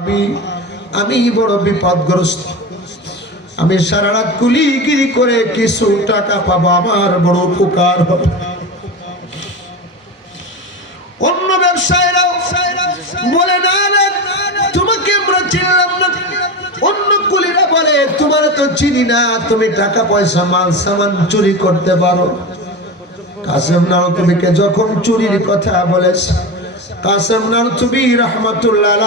আমি আমি বড় বিপদগ্রস্ত। আমি সারা রাত কুলিগিরি করে কিছু টাকা পাবো, আমার বড় উপকার হবে। অন্য ব্যবসায়ীরাও বলে, না না তোমাকে আমরা চিনলাম না। অন্য কুলিরা বলে, তোমার তো চিনি না, তুমি টাকা পয়সা, মাল, সামান চুরি করতে পারো। কাসেম নাও তুমিকে যখন চুরির কথা বলেছে কাসেম নাও তুমি রহমতুল্লাহ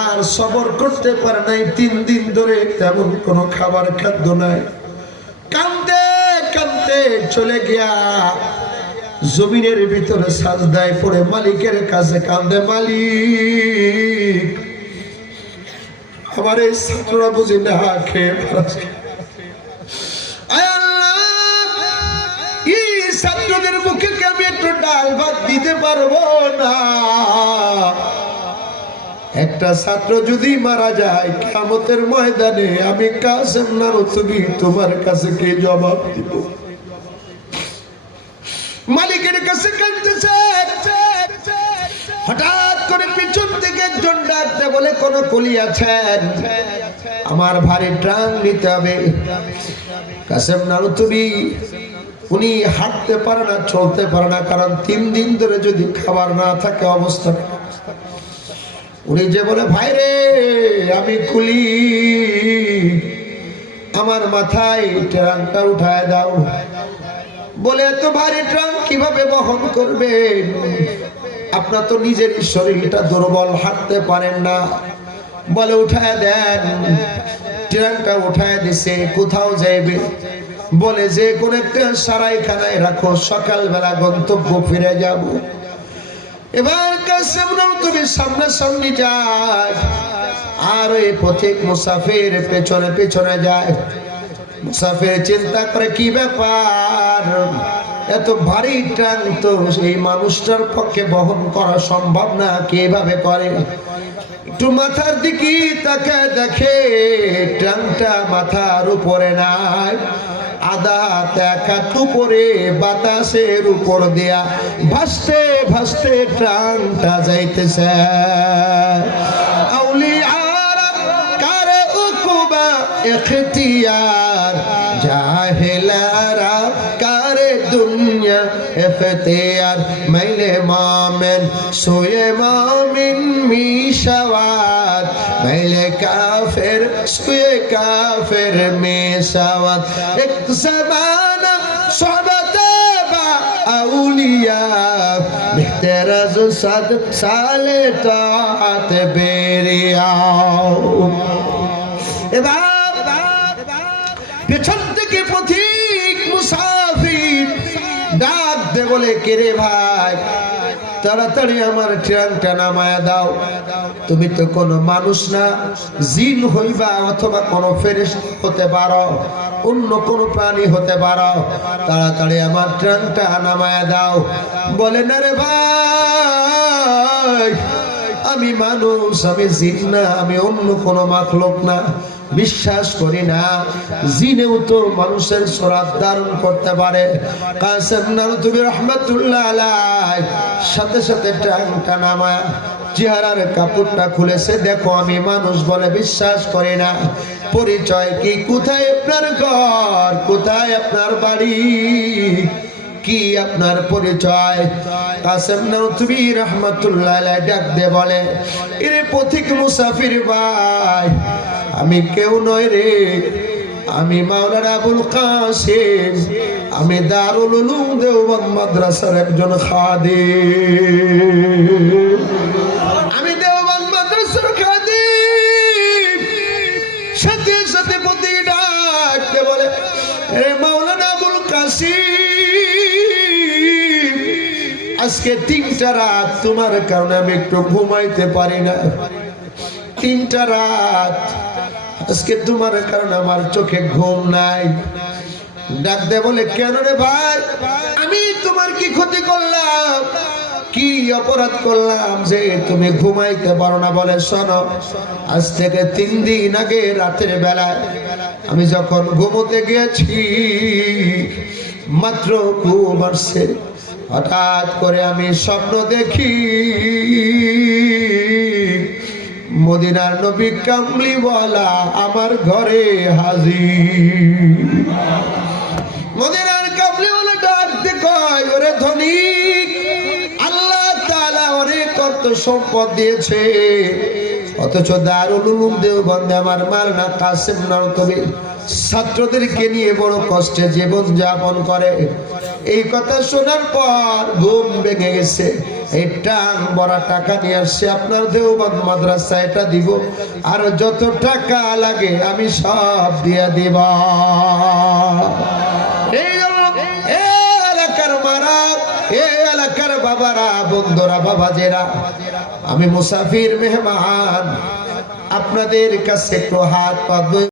আর সবর করতে পারে নাই, তিন দিন ধরে তেমন কোনো খাবার খাদ্য নাই। কান্দতে কান্দতে চলে গিয়া জমিনের ভিতরে সাজদায় পড়ে মালিকের কাছে কান্দে মালিক। আমার এই ছাত্ররা বুঝি না খেয়ে ছাত্রদের মুখে ডাল ভাত দিতে পারব না। একটা ছাত্র যদি মারা যায় কামতের ময়দানে আমি কাসেম না তুমি তোমার কাছে কে জবাব দিব? মালিকের কাছে কাঁদতেছে হঠাৎ করে পিছন থেকে একজন ডাকতে বলে, কোন কলি আছেন? আমার ভারী ট্রাং নিতে হবে। কাসেম নানু তুমি উনি হাঁটতে পারে না, চলতে পারে না, কারণ তিন দিন ধরে যদি খাবার না থাকে অবস্থা। উনি যে বলে, ভাই রে, আমি কুলি। আমার মাথায় ট্রাংটা উঠায় দাও। বলে, এত ভারী ট্রাং কীভাবে বহন করবে? আপনার তো নিজের শরীরটা দুর্বল, হাঁটতে পারেন না। বলে, উঠায় দেন। ট্রাংটা উঠায় দিছে, কোথাও যাইবে? বলে, যে কোন একটা সারাইখানায় রাখো, সকালবেলা গন্তব্য ফিরে যাব। এবার কাসেম তুমি সামনে সামনে যায় আর ওই পথিক মুসাফির পেছনে পেছনে যায়। মুসাফির চিন্তা করে, কি ব্যাপার? এত ভারী ট্রাং তো এই মানুষটার পক্ষে বহন করা সম্ভব না কীভাবে করে? একটু মাথার দিকে তাকে দেখে ট্রাংটা মাথার উপরে নাই। আদা দেখাত উপরে বাতাসের উপর দিয়া ভাসতে ভাসতে ট্রাংটা যাইতেছে। কারে ইখতিয়ার জাহেলারা কারে দুনিয়া ইখতিয়ার মাইলে মামেন, সোয়ে মামিন মিশাওয়াত, মাইলে কাফের সোয়ে কাফের মিশাওয়াত এক জামানা সহবতে বা আউলিয়া محترز صد سال طاعت বেরিয়াও এবার পেছন থেকে পথিক মুসাফির ডাক দে বলে কেরে ভাই তাড়াতাড়ি আমার ট্রেনটা নামায় দাও। তুমি তো কোনো মানুষ না, জিন হইবা অথবা কোনো ফেরেশ হতে পারো, অন্য কোনো প্রাণী হতে পারো। তাড়াতাড়ি আমার ট্রেনটা নামায় দাও। বলে, না রে ভাই, আমি মানুষ, আমি জিন না, আমি অন্য কোনো মাখলোক না। বিশ্বাস করি না। জিনেও তো মানুষের সরাব ধারণ করতে পারে। সাথে সাথে টাংটা নামা চেহারার কাপড়টা খুলেছে। দেখো আমি মানুষ বলে বিশ্বাস করি না। পরিচয় কি কোথায় আপনার ঘর? কোথায় আপনার বাড়ি? কি আপনার পরিচয়? ডাক দে বলে, এরে পথিক মুসাফির ভাই আমি কেউ নয় রে, আমি মাওলানা আবুল কাসিম আমি দারুল উলুম দেওবন্দ মাদ্রাসার একজন খাদিম। আমি দেওবন্দ মাদ্রাসার খাদিম। সাথে সাথে প্রতি ডাকতে বলে রে মাওলানা আবুল কাসিম আজকে তিনটা রাত তোমার কারণে আমি একটু ঘুমাইতে পারি না। তিনটা রাত আজকে তোমার কারণে আমার চোখে ঘুম নাই। ডাক দে বলে, কেন রে ভাই? আমি তোমার কি ক্ষতি করলাম? কি অপরাধ করলাম যে তুমি ঘুমাইতে পারো না? বলে, শোনো, আজ থেকে তিন দিন আগে রাতের বেলায় আমি যখন ঘুমোতে গিয়েছি, মাত্র ঘুম আসছে। হঠাৎ করে আমি স্বপ্ন দেখি মদিনার নবী কামলি বলা আমার ঘরে হাজির। মদিনার কামলি বলে ডাকতে কয় ওরে ধনী, আল্লাহ তাআলা অনেক অর্থ সম্পদ দিয়েছে। অথচ দারুল উলুম দেওবন্দে আমার মালনা কাসেম নরতবি ছাত্রদেরকে নিয়ে বড় কষ্টে জীবন যাপন করে। এই কথা শোনার পর ঘুম ভেঙে গেছে। এই টান বড় টাকা নিয়ে আসছে আপনার দেওবন্দ মাদ্রাসা, এটা দিব। আর যত টাকা লাগে আমি সব দিয়ে দিব। এলাকার বাবারা, বন্ধুরা, বাবাজেরা, আমি মুসাফির মেহমান। আপনাদের কাছে একটু হাত পা